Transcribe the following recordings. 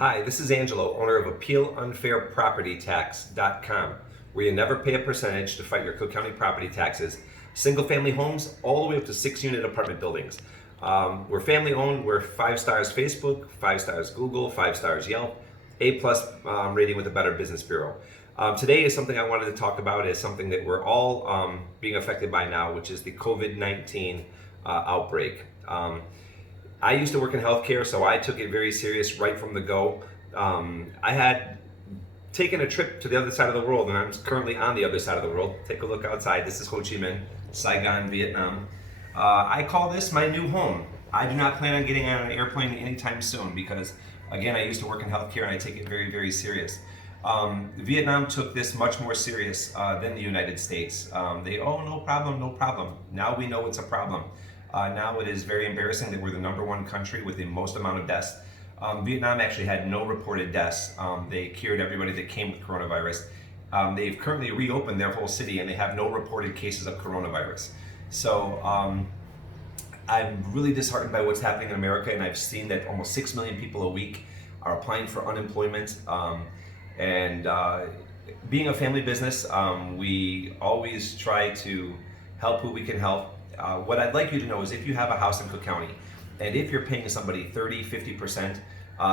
Hi, this is Angelo, owner of AppealUnfairPropertyTax.com, where you never pay a percentage to fight your Cook County property taxes. Single family homes, all the way up to 6-unit apartment buildings. We're family owned, we're 5 stars Facebook, 5 stars Google, 5 stars Yelp, A+ rating with the Better Business Bureau. Today is something I wanted to talk about, is something that we're all being affected by now, which is the COVID-19 outbreak. I used to work in healthcare, so I took it very serious right from the go. I had taken a trip to the other side of the world, and I'm currently on the other side of the world. Take a look outside. This is Ho Chi Minh, Saigon, Vietnam. I call this my new home. I do not plan on getting on an airplane anytime soon because, again, I used to work in healthcare and I take it very, very serious. Vietnam took this much more serious than the United States. No problem, no problem. Now we know it's a problem. Now it is very embarrassing that we're the #1 country with the most amount of deaths. Vietnam actually had no reported deaths. They cured everybody that came with coronavirus. They've currently reopened their whole city and they have no reported cases of coronavirus. So I'm really disheartened by what's happening in America, and I've seen that almost 6 million people a week are applying for unemployment. Being a family business, we always try to help who we can help. What I'd like you to know is if you have a house in Cook County, and if you're paying somebody 30, 50%,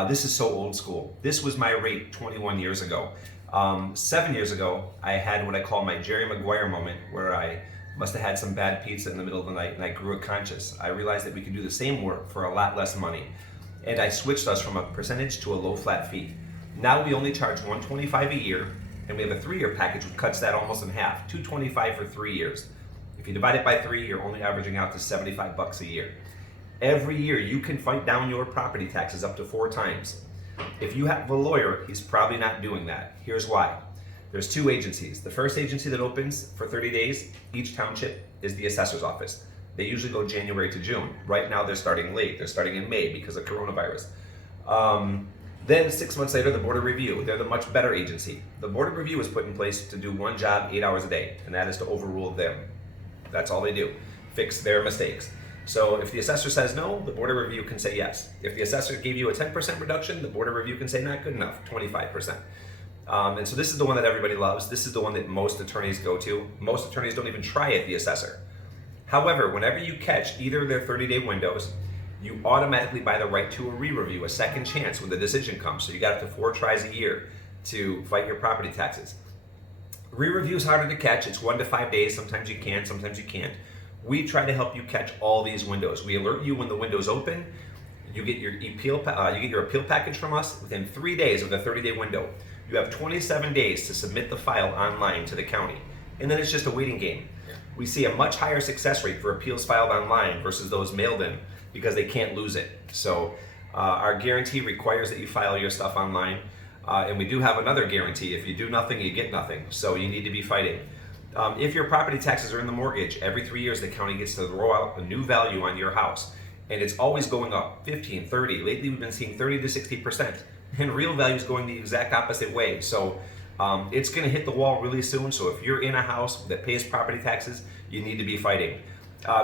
this is so old school. This was my rate 21 years ago. 7 years ago, I had what I call my Jerry Maguire moment, where I must have had some bad pizza in the middle of the night and I grew a conscience. I realized that we could do the same work for a lot less money. And I switched us from a percentage to a low flat fee. Now we only charge $125 a year, and we have a 3-year package which cuts that almost in half, $225 for 3 years. If you divide it by 3, you're only averaging out to $75 a year. Every year you can fight down your property taxes up to 4 times. If you have a lawyer, he's probably not doing that. Here's why. There's 2 agencies. The first agency that opens for 30 days, each township, is the assessor's office. They usually go January to June. Right now they're starting late. They're starting in May because of coronavirus. Then 6 months later, the Board of Review. They're the much better agency. The Board of Review is put in place to do one job 8 hours a day, and that is to overrule them. That's all they do, fix their mistakes. So if the assessor says no, the Board of Review can say yes. If the assessor gave you a 10% reduction, the Board of Review can say not good enough, 25%. And so this is the one that everybody loves. This is the one that most attorneys go to. Most attorneys don't even try at the assessor. However, whenever you catch either of their 30-day windows, you automatically buy the right to a re-review, a second chance when the decision comes. So you got up to 4 tries a year to fight your property taxes. Re-review is harder to catch. It's 1 to 5 days. Sometimes you can, sometimes you can't. We try to help you catch all these windows. We alert you when the window's open. You get your appeal package from us within 3 days of the 30-day window. You have 27 days to submit the file online to the county, and then it's just a waiting game. We see a much higher success rate for appeals filed online versus those mailed in because they can't lose it. So our guarantee requires that you file your stuff online. And we do have another guarantee. If you do nothing, you get nothing. So you need to be fighting. If your property taxes are in the mortgage, every 3 years the county gets to throw out a new value on your house. And it's always going up, 15, 30. Lately we've been seeing 30 to 60%. And real value is going the exact opposite way. So it's going to hit the wall really soon. So if you're in a house that pays property taxes, you need to be fighting.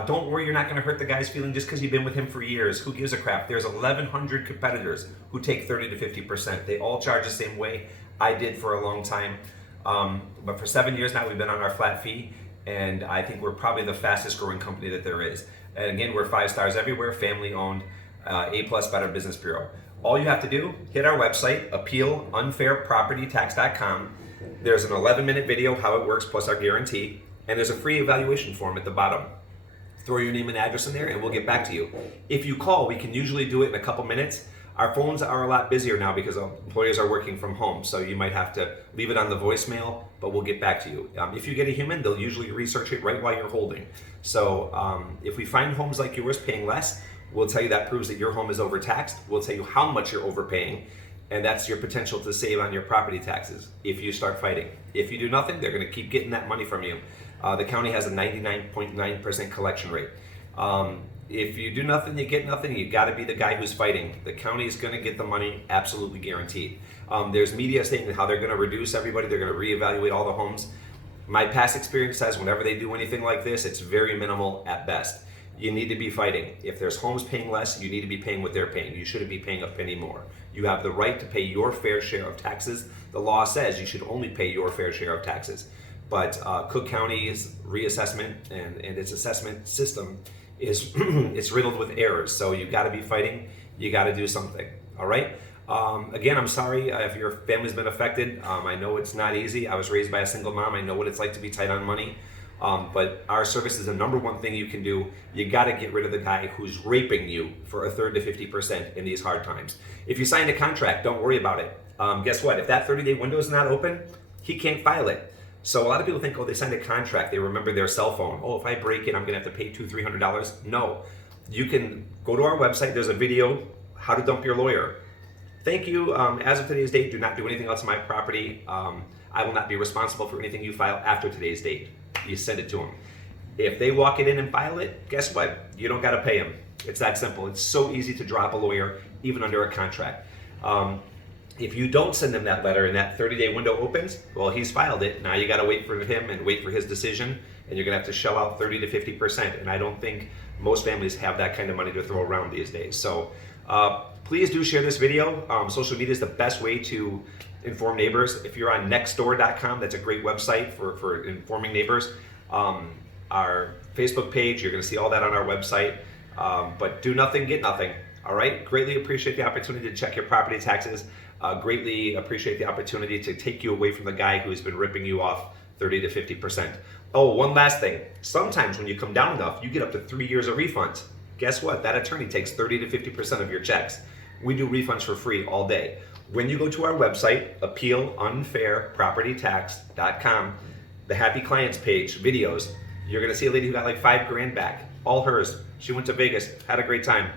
Don't worry, you're not going to hurt the guy's feeling just because you've been with him for years. Who gives a crap? There's 1,100 competitors who take 30 to 50%. They all charge the same way. I did for a long time. But for 7 years now, we've been on our flat fee. And I think we're probably the fastest growing company that there is. And again, we're 5 stars everywhere, family owned, A+ Better Business Bureau. All you have to do, hit our website, AppealUnfairPropertyTax.com. There's an 11-minute video how it works plus our guarantee. And there's a free evaluation form at the bottom. Throw your name and address in there and we'll get back to you. If you call, we can usually do it in a couple minutes. Our phones are a lot busier now because employees are working from home, so you might have to leave it on the voicemail, but we'll get back to you. If you get a human, they'll usually research it right while you're holding. So if we find homes like yours paying less, we'll tell you that proves that your home is overtaxed. We'll tell you how much you're overpaying, and that's your potential to save on your property taxes if you start fighting. If you do nothing, they're going to keep getting that money from you. The county has a 99.9% collection rate. If you do nothing, you get nothing. You got to be the guy who's fighting. The county is going to get the money, absolutely guaranteed. There's media saying how they're going to reduce everybody. They're going to reevaluate all the homes. My past experience says whenever they do anything like this, it's very minimal at best. You need to be fighting. If there's homes paying less, you need to be paying what they're paying. You shouldn't be paying a penny more. You have the right to pay your fair share of taxes. The law says you should only pay your fair share of taxes. But Cook County's reassessment and its assessment system is it's riddled with errors. So you got to be fighting. You got to do something. All right. Again, I'm sorry if your family's been affected. I know it's not easy. I was raised by a single mom. I know what it's like to be tight on money. But our service is the number one thing you can do. You got to get rid of the guy who's raping you for a third to 50% in these hard times. If you signed a contract, don't worry about it. Guess what? If that 30-day window is not open, he can't file it. So a lot of people think, oh, they signed a contract. They remember their cell phone. Oh, if I break it, I'm going to have to pay $200, $300. No. You can go to our website. There's a video, how to dump your lawyer. Thank you. As of today's date, do not do anything else on my property. I will not be responsible for anything you file after today's date. You send it to them. If they walk it in and file it, guess what? You don't got to pay them. It's that simple. It's so easy to drop a lawyer, even under a contract. If you don't send them that letter and that 30-day window opens, well, he's filed it. Now you got to wait for him and wait for his decision, and you're going to have to shell out 30 to 50%. And I don't think most families have that kind of money to throw around these days. So please do share this video. Social media is the best way to inform neighbors. If you're on nextdoor.com, that's a great website for informing neighbors. Our Facebook page, you're going to see all that on our website. But do nothing, get nothing. All right. Greatly appreciate the opportunity to check your property taxes. Greatly appreciate the opportunity to take you away from the guy who's been ripping you off 30 to 50%. Oh, one last thing. Sometimes when you come down enough, you get up to 3 years of refunds. Guess what? That attorney takes 30 to 50% of your checks. We do refunds for free all day. When you go to our website, appealunfairpropertytax.com, the Happy Clients page, videos, you're going to see a lady who got like $5,000 back. All hers. She went to Vegas, had a great time.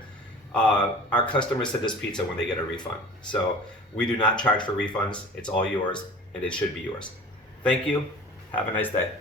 Our customers send us pizza when they get a refund. So we do not charge for refunds. It's all yours, and it should be yours. Thank you. Have a nice day.